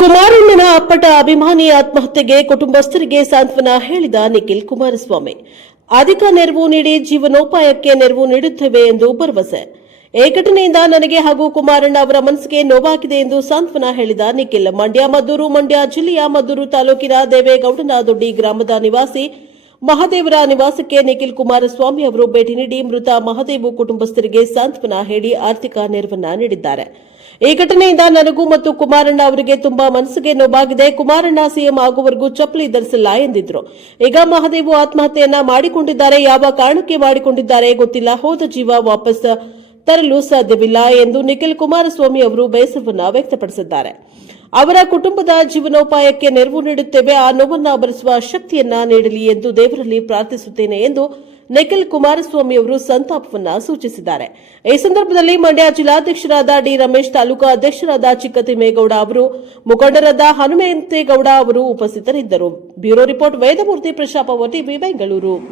ಕುಮಾರಣ್ಣನ ಅಪ್ಪಟ ಅಭಿಮಾನಿ ಆತ್ಮಹತ್ಯೆಗೆ ಕುಟುಂಬಸ್ಥರಿಗೆ ಸಾಂತ್ವನ ಹೇಳಿದ ನಿಖಿಲ್ ಕುಮಾರಸ್ವಾಮಿ. ಅಧಿಕ ನೆರವು ನೀಡಿ ಜೀವನೋಪಾಯಕ್ಕೆ ನೆರವು ನೀಡುತ್ತೇವೆ ಎಂದು ಭರವಸೆ. ಈ ಘಟನೆಯಿಂದ ನನಗೆ ಹಾಗೂ ಕುಮಾರಣ್ಣ ಅವರ ಮನಸ್ಸಿಗೆ ನೋವಾಗಿದೆ ಎಂದು ಸಾಂತ್ವನ ಹೇಳಿದ ನಿಖಿಲ್. ಮಂಡ್ಯ ಜಿಲ್ಲೆಯ ಮದ್ದೂರು ತಾಲೂಕಿನ ದೇವೇಗೌಡನ ದೊಡ್ಡಿ ಗ್ರಾಮದ ನಿವಾಸಿ ಮಹದೇವರ ನಿವಾಸಕ್ಕೆ ನಿಖಿಲ್ ಕುಮಾರಸ್ವಾಮಿ ಅವರು ಭೇಟಿ ನೀಡಿ ಮೃತ ಮಹದೇವು ಕುಟುಂಬಸ್ಥರಿಗೆ ಸಾಂತ್ವನ ಹೇಳಿ ಆರ್ಥಿಕ ನೆರವನ್ನ ನೀಡಿದ್ದಾರೆ. ಈ ಘಟನೆಯಿಂದ ನನಗೂ ಮತ್ತು ಕುಮಾರಣ್ಣ ಅವರಿಗೆ ತುಂಬಾ ಮನಸ್ಸಿಗೆ ನೋವಾಗಿದೆ. ಕುಮಾರಣ್ಣ ಸಿಎಂ ಆಗುವವರೆಗೂ ಚಪ್ಪಲಿ ಧರಿಸಿಲ್ಲ ಎಂದಿದ್ರು. ಈಗ ಮಹದೇವು ಆತ್ಮಹತ್ಯೆಯನ್ನ ಮಾಡಿಕೊಂಡಿದ್ದಾರೆ. ಯಾವ ಕಾರಣಕ್ಕೆ ಮಾಡಿಕೊಂಡಿದ್ದಾರೆ ಗೊತ್ತಿಲ್ಲ. ಹೋದ ಜೀವ ವಾಪಸ್ ತರಲು ಸಾಧ್ಯವಿಲ್ಲ ಎಂದು ನಿಖಿಲ್ ಕುಮಾರಸ್ವಾಮಿ ಅವರು ಬೇಸರವನ್ನು ವ್ಯಕ್ತಪಡಿಸಿದ್ದಾರೆ. ಅವರ ಕುಟುಂಬದ ಜೀವನೋಪಾಯಕ್ಕೆ ನೆರವು ನೀಡುತ್ತೇವೆ. ಆ ನೋವನ್ನು ಭರಿಸುವ ಶಕ್ತಿಯನ್ನ ನೀಡಲಿ ಎಂದು ದೇವರಲ್ಲಿ ಪ್ರಾರ್ಥಿಸುತ್ತೇನೆ ಎಂದು ನಿಖಿಲ್ ಕುಮಾರಸ್ವಾಮಿ ಅವರು ಸಂತಾಪವನ್ನು ಸೂಚಿಸಿದ್ದಾರೆ. ಈ ಸಂದರ್ಭದಲ್ಲಿ ಮಂಡ್ಯ ಜಿಲ್ಲಾಧ್ಯಕ್ಷರಾದ ಡಿ ರಮೇಶ್, ತಾಲೂಕಾ ಅಧ್ಯಕ್ಷರಾದ ಚಿಕ್ಕತಿಮ್ಮೇಗೌಡ ಅವರು, ಮುಖಂಡರಾದ ಹನುಮಂತೇಗೌಡ ಅವರು ಉಪಸ್ಥಿತರಿದ್ದರು. ಬ್ಯೂರೋ ರಿಪೋರ್ಟ್ ವೇದಮೂರ್ತಿ, ಪ್ರಶಾಪ ಟಿವಿ, ಬೆಂಗಳೂರು.